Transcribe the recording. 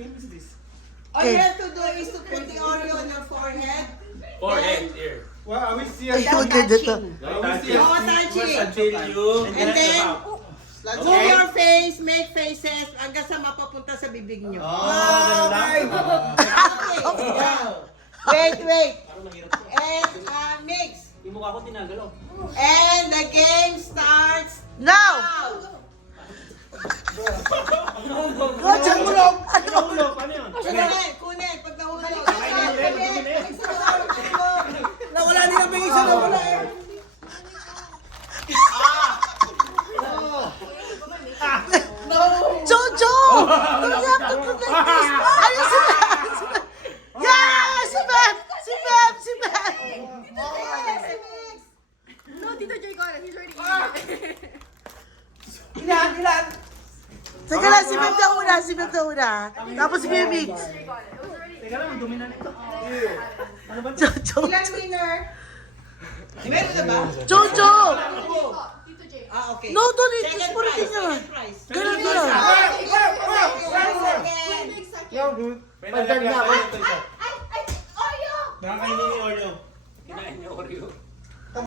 All you have to do is to put the Oreo on your forehead. Forehead here. Well, we see Ay, maganda to. No touching. Until you And then, move your face, make faces, hanggang sa mapapunta sa bibig nyo. Okay. Wait. And mix. Yung mukha ko tinagalaw. And the game starts Now! Hulog! Hulog! Ano yun? Kunin. Pag nahulog. Nawala din ang bingis na nawala eh. Jojo! You have to put like this. Ayun si Beth! Yeah! Si Beth! No, Tito J got it. He's already eating it. Ilan? Teka lang, si Beth na una. Tapos si Mix. J got it. It was already. Teka lang, ang dumi na nito. Ano ba? Jojo! Ilan winner? Meron na ba? Jojo! Tito J. Okay. No, don't eat this Second for prize. niya. Second prize. Ganun na. Second. Pagdag na ako. Oreo! Nakakainin ni Oreo. Kinain niya Oreo.